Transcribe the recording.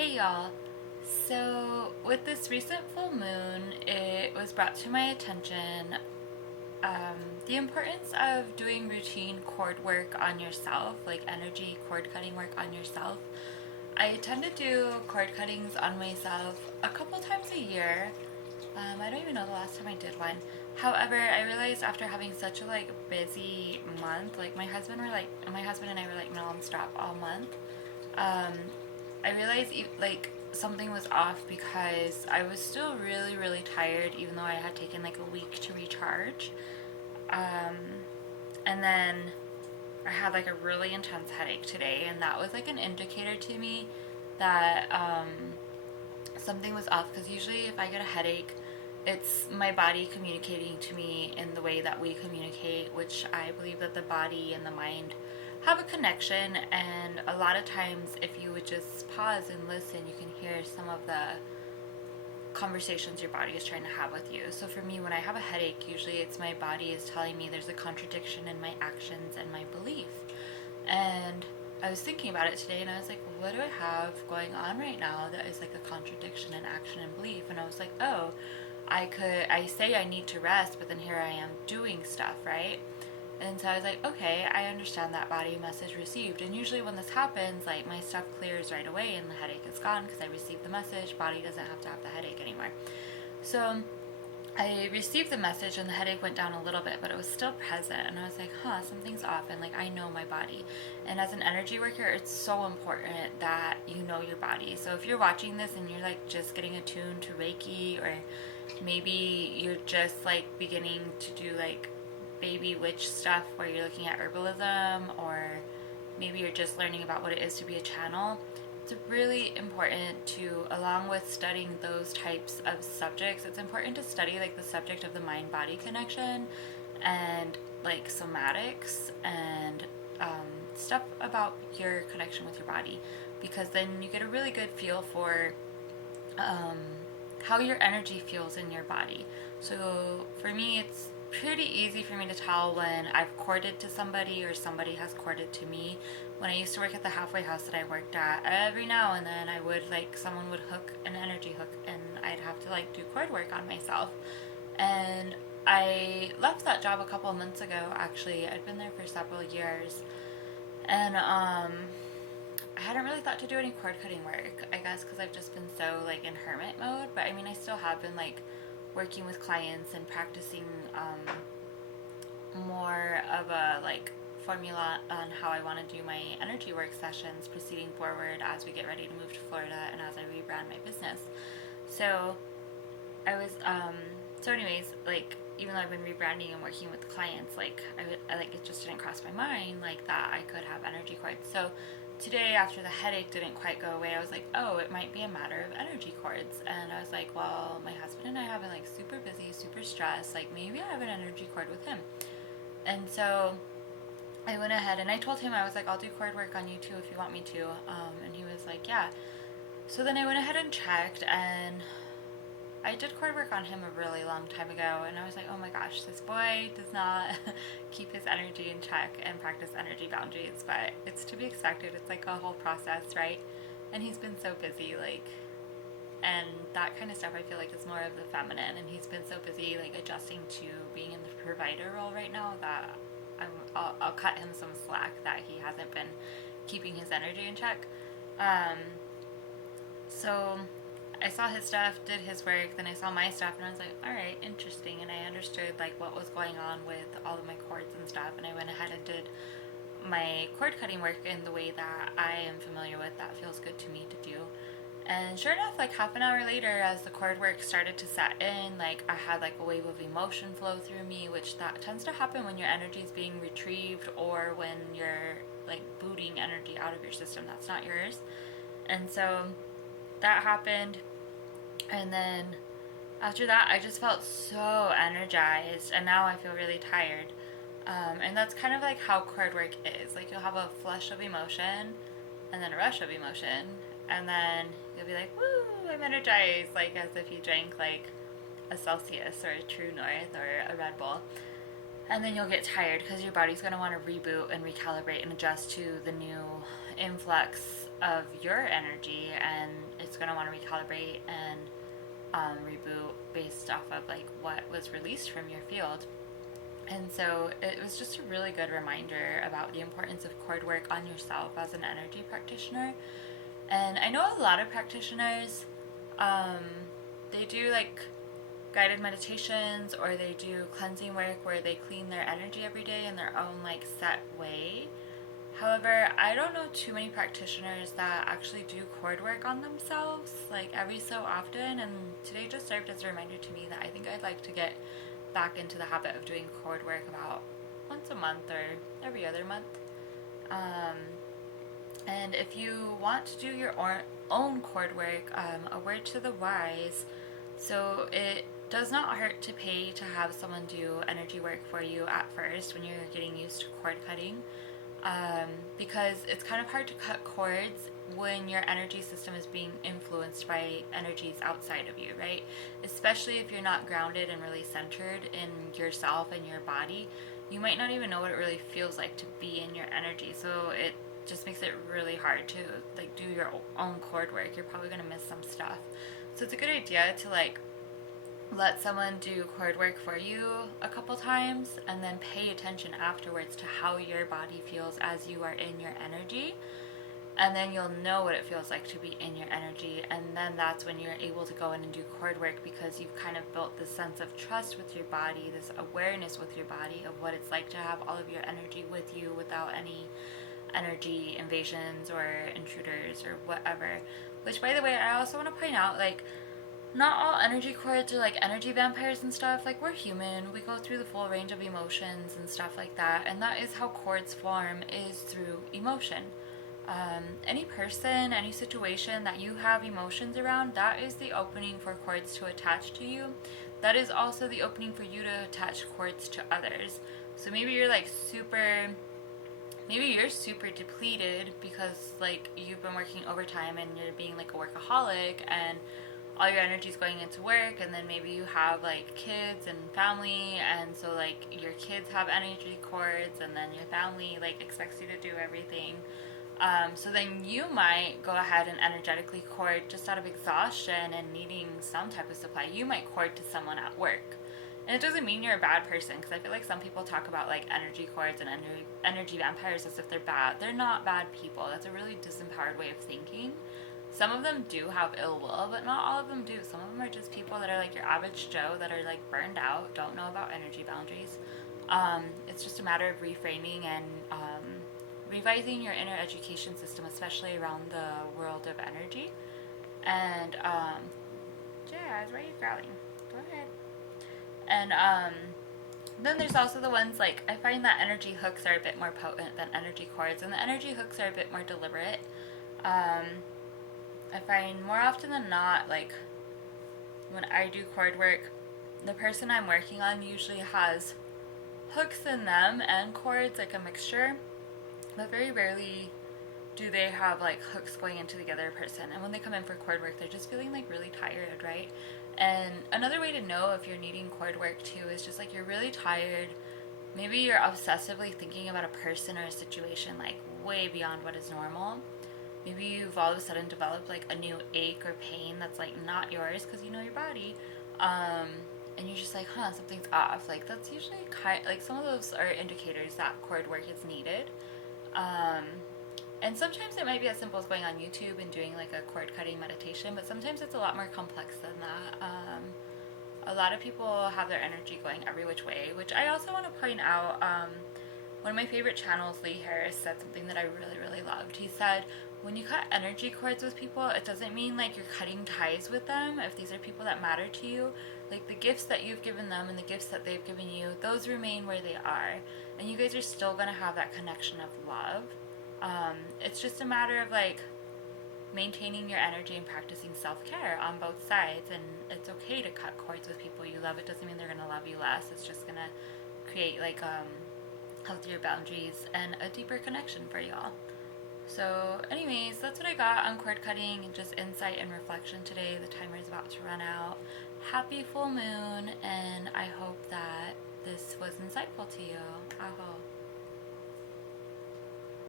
Hey y'all. So, with this recent full moon, it was brought to my attention the importance of doing routine cord work on yourself, like energy cord cutting work on yourself. I tend to do cord cuttings on myself a couple times a year. I don't even know the last time I did one. However, I realized after having such a busy month, my husband and I were like nonstop all month. Um, I realized something was off because I was still really really tired even though I had taken like a week to recharge. Um, and then I had like a really intense headache today, and that was like an indicator to me that something was off, because usually if I get a headache, it's my body communicating to me in the way that we communicate, which I believe that the body and the mind have a connection. And a lot of times, if you would just pause and listen, you can hear some of the conversations your body is trying to have with you. So for me, when I have a headache, usually it's my body is telling me there's a contradiction in my actions and my belief. And I was thinking about it today, and I was like, what do I have going on right now that is like a contradiction in action and belief? And I was like, oh, I say I need to rest, but then here I am doing stuff, right? And so I was like, okay, I understand that body message received. And usually when this happens, like my stuff clears right away and the headache is gone because I received the message. Body doesn't have to have the headache anymore. So I received the message and the headache went down a little bit, but it was still present. And I was like, something's off. And like, I know my body. And as an energy worker, it's so important that you know your body. So if you're watching this and you're like just getting attuned to Reiki, or maybe you're just like beginning to do like baby witch stuff where you're looking at herbalism, or maybe you're just learning about what it is to be a channel, it's really important to, along with studying those types of subjects, it's important to study like the subject of the mind body connection and like somatics and stuff about your connection with your body, because then you get a really good feel for how your energy feels in your body. So for me, it's pretty easy for me to tell when I've corded to somebody or somebody has corded to me. When I used to work at the halfway house that I worked at, every now and then I would like, someone would hook an energy hook and I'd have to like do cord work on myself. And I left that job a couple of months ago, actually. I'd been there for several years. And I hadn't really thought to do any cord cutting work, I guess because I've just been so like in hermit mode. But I mean, I still have been like working with clients and practicing more of a like formula on how I want to do my energy work sessions proceeding forward as we get ready to move to Florida and as I rebrand my business. So I was so anyways, like even though I've been rebranding and working with clients, like I like, it just didn't cross my mind like that I could have energy cords. So today, after the headache didn't quite go away, I was like, oh, it might be a matter of energy cords. And I was like, well, my husband and I have been like super busy, super stressed, like maybe I have an energy cord with him. And so I went ahead and I told him, I was like, I'll do cord work on you too if you want me to. And he was like, yeah. So then I went ahead and checked, and I did cord work on him a really long time ago, and I was like, oh my gosh, this boy does not keep his energy in check and practice energy boundaries, but it's to be expected. It's like a whole process, right? And he's been so busy, like, and that kind of stuff I feel like is more of the feminine, and he's been so busy, like, adjusting to being in the provider role right now that I'll cut him some slack that he hasn't been keeping his energy in check. So I saw his stuff, did his work, then I saw my stuff, and I was like, all right, interesting. And I understood like what was going on with all of my cords and stuff, and I went ahead and did my cord cutting work in the way that I am familiar with, that feels good to me to do. And sure enough, like half an hour later, as the cord work started to set in, like I had like a wave of emotion flow through me, which that tends to happen when your energy is being retrieved or when you're like booting energy out of your system that's not yours. And so that happened. And then after that, I just felt so energized, and now I feel really tired. And that's kind of like how cord work is. Like you'll have a flush of emotion, and then a rush of emotion, and then you'll be like, woo, I'm energized, like as if you drank like a Celsius or a True North or a Red Bull. And then you'll get tired because your body's going to want to reboot and recalibrate and adjust to the new influx of your energy, and it's going to want to recalibrate and reboot based off of like what was released from your field. And so it was just a really good reminder about the importance of cord work on yourself as an energy practitioner. And I know a lot of practitioners, um, they do like guided meditations, or they do cleansing work where they clean their energy every day in their own like set way. However, I don't know too many practitioners that actually do cord work on themselves like every so often, and today just served as a reminder to me that I think I'd like to get back into the habit of doing cord work about once a month or every other month. Um, and if you want to do your own cord work, a word to the wise. So it does not hurt to pay to have someone do energy work for you at first when you're getting used to cord cutting, because it's kind of hard to cut cords when your energy system is being influenced by energies outside of you, right? Especially if you're not grounded and really centered in yourself and your body, you might not even know what it really feels like to be in your energy. So it just makes it really hard to like do your own cord work. You're probably going to miss some stuff. So it's a good idea to like let someone do cord work for you a couple times, and then pay attention afterwards to how your body feels as you are in your energy. And then you'll know what it feels like to be in your energy, and then that's when you're able to go in and do cord work, because you've kind of built this sense of trust with your body, this awareness with your body of what it's like to have all of your energy with you without any energy invasions or intruders or whatever. Which, by the way, I also want to point out, like, not all energy cords are like energy vampires and stuff. Like, we're human, we go through the full range of emotions and stuff like that, and that is how cords form, is through emotion. Any person, any situation that you have emotions around, that is the opening for cords to attach to you. That is also the opening for you to attach cords to others. So maybe you're like maybe you're super depleted because like you've been working overtime and you're being like a workaholic, and all your energy is going into work, and then maybe you have like kids and family, and so like your kids have energy cords, and then your family like expects you to do everything. So then you might go ahead and energetically cord just out of exhaustion and needing some type of supply. You might cord to someone at work. And it doesn't mean you're a bad person, because I feel like some people talk about like energy cords and energy vampires as if they're bad. They're not bad people. That's a really disempowered way of thinking. Some of them do have ill will, but not all of them do. Some of them are just people that are like your average Joe that are like burned out, don't know about energy boundaries. It's just a matter of reframing and revising your inner education system, especially around the world of energy. And Jazz, why are you growling? Go ahead. And then there's also the ones like, I find that energy hooks are a bit more potent than energy cords, and the energy hooks are a bit more deliberate. I find more often than not, like when I do cord work, the person I'm working on usually has hooks in them and cords, like a mixture, but very rarely do they have like hooks going into the other person. And when they come in for cord work, they're just feeling like really tired, right? And another way to know if you're needing cord work too is just like you're really tired. Maybe you're obsessively thinking about a person or a situation like way beyond what is normal. Maybe you've all of a sudden developed like a new ache or pain that's like not yours because you know your body. And you're just like, something's off. Like that's usually like some of those are indicators that cord work is needed. And sometimes it might be as simple as going on YouTube and doing like a cord cutting meditation, but sometimes it's a lot more complex than that. A lot of people have their energy going every which way, which I also want to point out. One of my favorite channels, Lee Harris, said something that I really, really loved. He said, when you cut energy cords with people, it doesn't mean like you're cutting ties with them. If these are people that matter to you, like the gifts that you've given them and the gifts that they've given you, those remain where they are. And you guys are still going to have that connection of love. It's just a matter of like maintaining your energy and practicing self-care on both sides. And it's okay to cut cords with people you love. It doesn't mean they're going to love you less. It's just going to create like healthier boundaries and a deeper connection for y'all. So anyways, that's what I got on cord cutting and just insight and reflection today. The timer is about to run out. Happy full moon, and I hope that this was insightful to you. Aho.